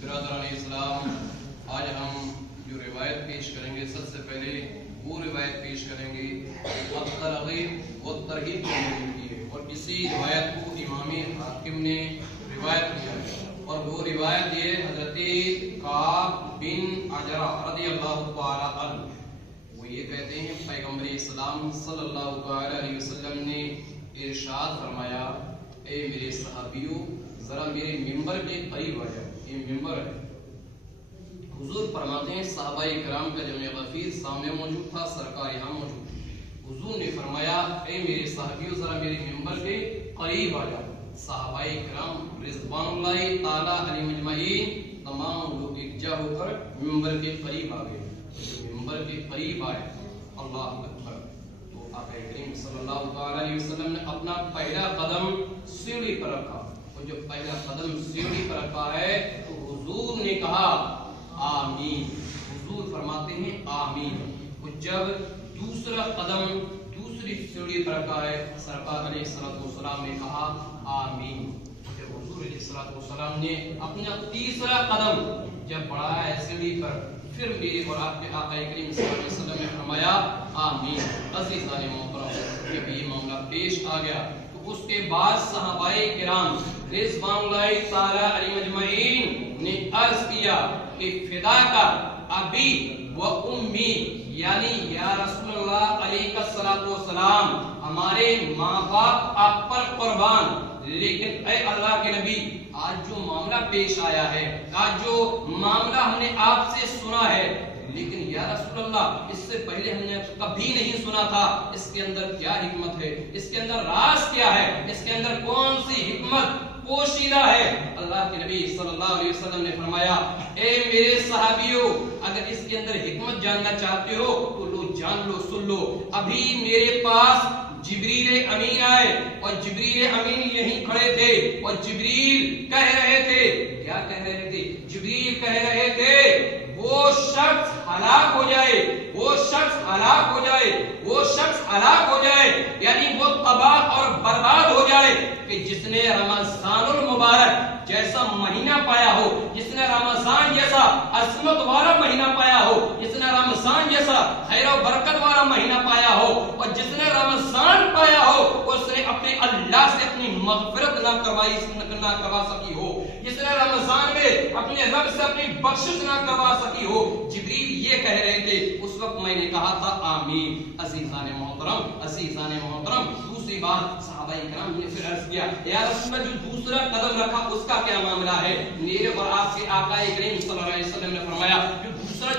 برادران اسلام، آج ہم جو روایت پیش کریں گے، سب سے پہلے وہ روایت پیش کریں گے الترغیب و ترغیب کی ہے، اور اسی روایت کو امام حاکم نے روایت کیا ہے، اور وہ روایت یہ حضرت کعب بن عجرہ رضی اللہ تعالی عنہ، وہ یہ کہتے ہیں پیغمبر اسلام صلی اللہ تعالی علیہ وسلم نے ارشاد فرمایا، اے میرے صحابیوں ذرا میرے ممبر کے قریب آ جاؤ۔ یہ ممبر ہے، حضور فرماتے ہیں صحابہ کرام کا جمع غفیر سامنے موجود تھا، سرکار یہاں موجود تھی۔ حضور نے فرمایا، اے میرے صحابیوں ذرا میرے ممبر کے قریب آ جاؤ۔ صحابہ کرام رضوان اللہ تعالی علیہم اجمعین تمام لوگ اکجا ہو کر ممبر کے قریب آ گئے۔ ممبر کے قریب آئے، اللہ اکبر، تو آقا کریم صلی اللہ تعالی علیہ وسلم نے اپنا پہلا قدم سیڑھی پر رکھا، اور جب پہلا قدم سیڑھی پر رکھا ہے تو حضور نے کہا آمین۔ حضور فرماتے ہیں آمین۔ اور جب دوسرا قدم دوسری سیڑھی پر رکھا ہے، سرکار علیہ السلام نے کہا آمین۔ جب حضور علیہ السلام نے اپنا تیسرا قدم جب بڑھایا ہے سیڑھی پر، پھر میرے اور آپ کے آقا کریم صلی اللہ علیہ وسلم نے فرمایا آمین۔ عزیزان محترم، جب یہ معاملہ پیش آ گیا تو اس کے بعد صحابہ کرام رضوان اللہ تعالی علیہم اجمعین نے عرض کیا کہ فدا کا ابی و امی، یعنی یا رسول اللہ علیہ الصلوۃ والسلام، ہمارے ماں باپ آپ پر قربان، لیکن اے اللہ کے نبی آج جو معاملہ پیش آیا ہے، آج جو معاملہ ہم نے آپ سے سنا ہے، لیکن یا رسول اللہ اس سے پہلے ہم نے کبھی نہیں سنا تھا، اس کے اندر کیا حکمت ہے، اس کے اندر راز کیا ہے، اس کے اندر کون سی حکمت پوشیدہ ہے؟ اللہ کے نبی صلی اللہ علیہ وسلم نے فرمایا، اے میرے صحابیوں اگر اس کے اندر حکمت جاننا چاہتے ہو تو لو جان لو، سن لو۔ ابھی میرے پاس جبریل امین آئے، اور جبریل امین یہیں کھڑے تھے، اور جبریل کہہ رہے تھے، کیا کہہ رہے تھے؟ جبریل کہہ رہے تھے وہ شخص ہلاک ہو جائے، وہ شخص ہلاک ہو جائے، وہ شخص ہلاک ہو جائے، یعنی وہ تباہ اور برباد ہو جائے کہ جس نے رمضان المبارک جیسا مہینہ پایا ہو، جس نے رمضان جیسا عظمت والا مہینہ پایا ہو، جس نے رمضان جیسا خیر و برکت والا مہینہ پایا ہو، اور جس نے رمضان پایا ہو اس نے اپنے اللہ سے اپنی مغفرت نہ کروا سکی ہو، جس نے رمضان میں اپنے رب سے اپنی بخشش نہ کروا سکی ہو، جبریل یہ کہہ رہے تھے، اس وقت میں نے کہا تھا آمین۔ عزیزان محترم، عزیزان محترم، دوسری بات صحابہ کرام نے پھر عرض کیا، یا رسول اللہ جو دوسرا قدم رکھا اس کا کیا معاملہ ہے؟ میرے اور آپ کے آقا کریم صلی اللہ علیہ وسلم نے فرمایا،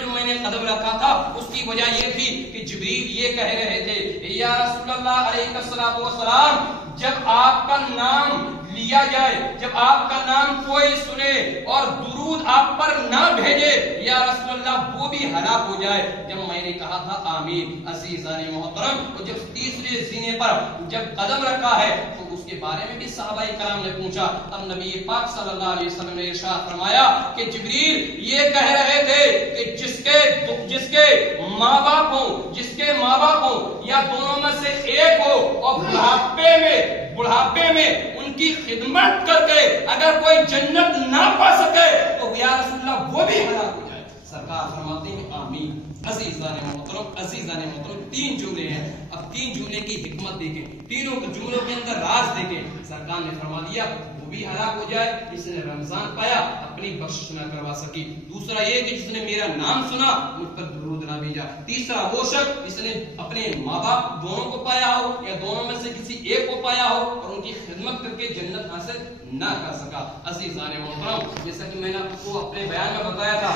جو میں نے قدم رکھا تھا اس کی وجہ یہ تھی کہ جبریل یہ کہہ رہے تھے، یا رسول اللہ علیہ الصلوۃ والسلام جب آپ کا نام لیا جائے، جب آپ کا نام کوئی سنے اور درود آپ پر نہ بھیجے، یا رسول اللہ وہ بھی ہلاک ہو جائے۔ جب میں نے کہا تھا آمین۔ عزیزان محترم، اور جب تیسرے زینے پر جب قدم رکھا ہے تو اس کے بارے میں بھی صحابہ کرام نے پوچھا، اب نبی پاک صلی اللہ علیہ وسلم نے ارشاد فرمایا کہ جبریل یہ کہہ رہے تھے کہ جس کے ماں باپ ہوں، جس کے ماں باپ ہوں یا دونوں میں سے ایک ہو، اور بڑھاپے میں ان کی خدمت کر کے اگر کوئی جنت نہ پا سکے تو یا رسول اللہ وہ بھی ہلاک ہو جائے۔ سرکار فرماتے ہیں آمین۔ عزیزان محترم، تین جملے ہیں، اب تین جملے کی حکمت دیکھیں، تینوں جملوں کے اندر راز دیکھیں۔ سرکار نے فرما دیا وہ بھی ہلاک ہو جائے جس نے رمضان پایا اپنی بخشش نہ کروا سکی، دوسرا یہ کہ جس نے میرا نام سنا مجھ پر درود نہ بھیجا، تیسرا وہ شخص جس نے اپنے ماں باپ دونوں کو پایا ہو یا دونوں میں سے کسی ایک کو پایا ہو اور ان کی خدمت کر کے جنت حاصل نہ کر سکا۔ عزیزان محترم، جیسا کہ میں نے آپ کو اپنے بیان میں بتایا تھا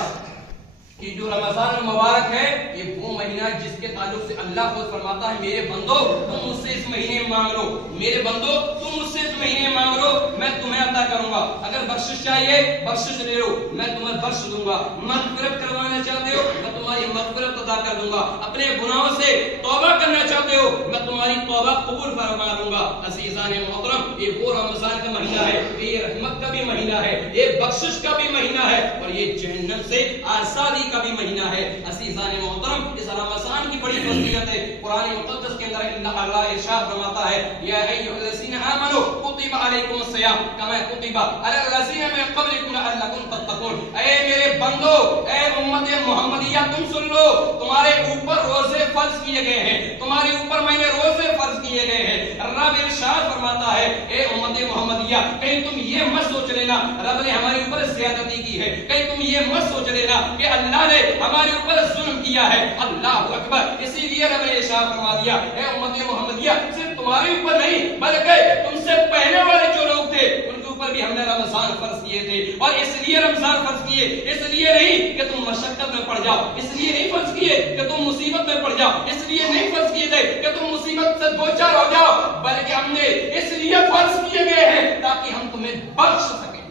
کہ جو رمضان المبارک ہے یہ وہ مہینہ ہے جس کے تعلق سے اللہ خود فرماتا ہے، میرے بندو تم مجھ سے اس مہینے میں مانگ لو، میرے بندو تم مجھ سے اس مہینے میں مانگ لو، میں تمہیں عطا کروں گا، اگر بخشش چاہیے بخشش لے لو، میں تمہیں بخش دوں گا، مغفرت کروانا چاہتے ہو میں تمہاری مغفرت عطا کر دوں گا، اپنے گناہوں سے توبہ کرنا چاہتے ہو میں تمہاری توبہ قبول فرما لوں گا۔ عزیزان محترم، یہ وہ رمضان کا مہینہ ہے، یہ رحمت کا بھی مہینہ ہے، یہ بخشش کا بھی مہینہ ہے، اور یہ جہنم سے آزادی شادی کا بھی مہینہ ہے. عزیزان محترم اس رمضان کی بڑی فضیلت ہے. قرآن مقدس کے اندر اللہ ارشاد فرماتا ہے یا ایھا الذین آمنوا کتب علیکم الصیام کما کتب علی الذین من قبلکم لعلکم تتقون. اے میرے بندو، اے امت محمدیہ، تم سن لو، تمہارے اوپر روزے فرض کیے گئے ہیں، تمہارے اوپر میں نے روزے فرض کیے گئے ہیں. رب ارشاد فرماتا ہے اے امت محمدیہ، کہیں تم یہ مت سوچ لینا رب نے ہمارے اوپر زیادتی کی ہے، کہیں تم یہ مت سوچ لینا کہ اللہ نے ہمارے اوپر ظلم کیا ہے. اللہ اکبر. اسی لیے رب نے ارشاد فرما دیا اے امت محمدیہ، صرف تمہارے اوپر نہیں بلکہ تم سے پہلے والے جو لوگ تھے ان کے اوپر بھی ہم نے رمضان فرض کیے تھے. اور اس لیے رمضان فرض کیے، اس لیے نہیں کہ تم مشقت میں پڑ جاؤ، اس لیے نہیں فرض کیے کہ تم مصیبت میں پڑ جاؤ، اس لیے نہیں فرض کیے تھے کہ تم مصیبت سے دوچار ہو جاؤ، بلکہ ہم نے اس لیے فرض کیے گئے ہیں تاکہ ہم تمہیں بخش سکیں،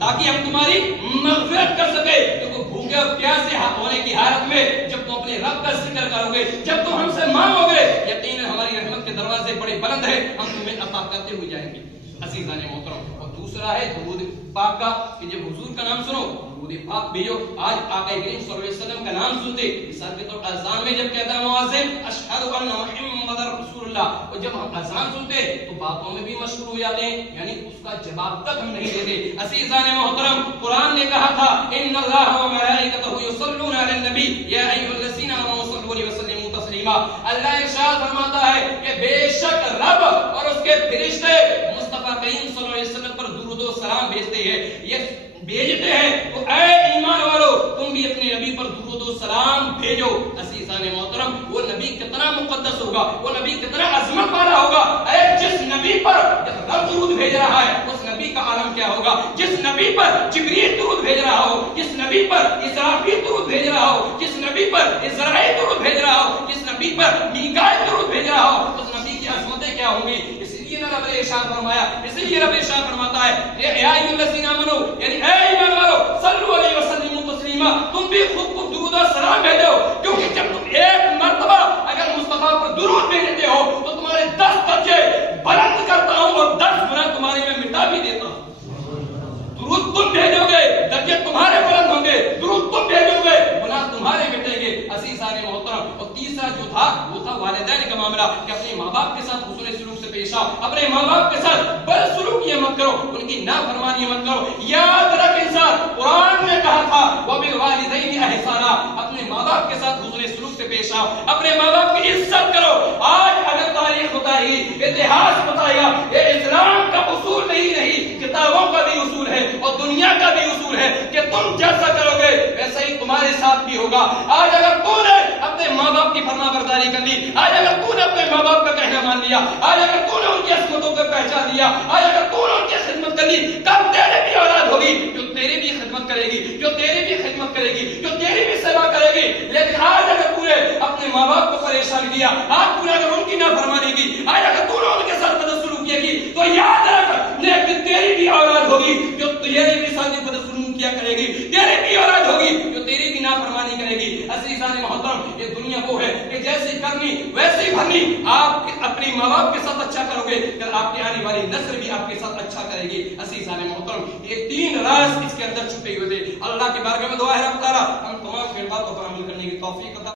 تاکہ ہم تمہاری مغفرت کر سکیں. کیونکہ بھوکے اور پیاسے ہونے کی حالت میں جب تم اپنے رب کا ذکر کرو گے، جب تم ہم سے مانگو گے، یقیناً ہماری رحمت کے دروازے بڑے بلند ہیں، ہم تمہیں عطا کرتے ہوئے جائیں گے. عزیزان محترم، اور دوسرا ہے درود پاک کا کہ جب حضور کا نام سنو درود پاک بھیجو. آج آقا کریم صلی اللہ علیہ وسلم کا نام سنتے مثال کے طور پر اذان میں جب کہتا ہے مؤذن اشہد ان محمد رسول اللہ، اور جب ہم اذان سنتے تو باتوں میں بھی مشغول ہو جاتے ہیں، یعنی اس کا جواب تک ہم نہیں دیتے. عزیزان محترم، قرآن نے کہا تھا ان اللہ و ملائکتہ یصلون علی النبی یا ایھا الذین آمنوا صلوا علیہ وسلموا تسلیما. اللہ ارشاد فرماتا ہے کہ بے شک رب اور اس کے فرشتے مصطفیٰ کریم صلی اللہ علیہ وسلم پر درود و سلام بھیجتے ہیں. یہ بھیجتے ہیں تو اے ایمان والو تم بھی اپنے نبی پر درود و سلام بھیجو. عزیزان محترم، وہ نبی کتنا مقدس ہوگا، وہ نبی کتنا عظمت والا ہوگا. اے جس نبی پر رب درود بھیج رہا ہے اس نبی کا عالم کیا ہوگا. جس نبی پر جبریل درود بھیج رہا ہو، جس نبی پر اسرافیل درود بھیج رہا ہو، جس نبی پر عزرائیل درود بھیج رہا ہو، جس نبی پر میکائیل درود بھیج رہا ہو، اس نبی کی عظمتیں کیا ہوں گی. رب نے ارشاد فرمایا، اسی لیے رب ارشاد فرماتا ہے یا ایھا الذین آمنوا، یعنی اے ایمان والو صلو علیہ وسلموا تسلیما، تم بھی خود کو درود و سلام بھیجو. کیونکہ جب تم ایک مرتبہ اگر مصطفیٰ پر درود بھیجتے ہو تو تمہارے 10 درجے بلند کرتا ہوں اور 10 گناہ تمہارے میں مٹا بھی دیتا ہوں. درود تم بھیجو گے درجے تمہارے بلند ہوں گے، درود تم بھیجو گے گناہ تمہارے مٹیں گے. عزیزان محترم، اور تیسرا جو تھا وہ تھا والدین کا معاملہ کہ اپنے ماں باپ کے ساتھ حسن سلوک سے پیش آؤ، اپنے ماں باپ کے ساتھ بدسلوکی مت کرو، ان کی نافرمانی مت کرو. یاد رکھ انسان، قرآن نے کہا تھا وبالوالدین احسانا، اپنے ماں باپ کے ساتھ حسن سلوک سے پیش آؤ، اپنے ماں باپ کی عزت کرو. آج اگر تاریخ بتائے گی، اتہاس بتائے گا، یہ اسلام کا اصول نہیں، کتابوں کا بھی اصول ہے اور دنیا کا بھی اصول ہے کہ تم جیسا کرو گے ویسا ہی تمہارے ساتھ بھی ہوگا. آج اگر تو نے اپنے ماں باپ کی فرما برداری کر لی، آج اگر تو نے اپنے ماں باپ کا کہنا مان لیا، آج اگر تو نے ان کی عظمتوں کو پہچان لیا، آج اگر تو نے ان کی خدمت کر لی، کب تیرے بھی اولاد ہوگی جو تیری بھی خدمت کرے گی، جو تیری بھی خدمت کرے گی، جو تیری بھی سیوا کرے گی. لیکن آج اگر تو نے اپنے ماں باپ کو پریشان کیا، آج تو نے اگر ان کی نافرمانی کی، آج اگر تو نے ان کے ساتھ بدسلوکی کی، تو یاد رکھ لیکن تیری بھی اولاد ہوگی جو تیرے بھی ساتھ بدسلوکی کرے گی، تیری بھی اولاد ہوگی جو تیری بھی نافرمانی کرے گی. عزیزان محترم، یہ دنیا وہ ہے کہ جیسی کرنی ویسی بھرنی. آپ اپنی ماں باپ کے ساتھ اچھا کرو گے پھر آپ کی آنے والی نسل بھی آپ کے ساتھ اچھا کرے گی. عزیزان محترم، یہ 3 راز اس کے اندر چھپے ہوئے تھے. اللہ کے بارگاہ میں دعا ہے رب تعالیٰ ہم تمام باتوں پر عمل کرنے کی توفیق عطا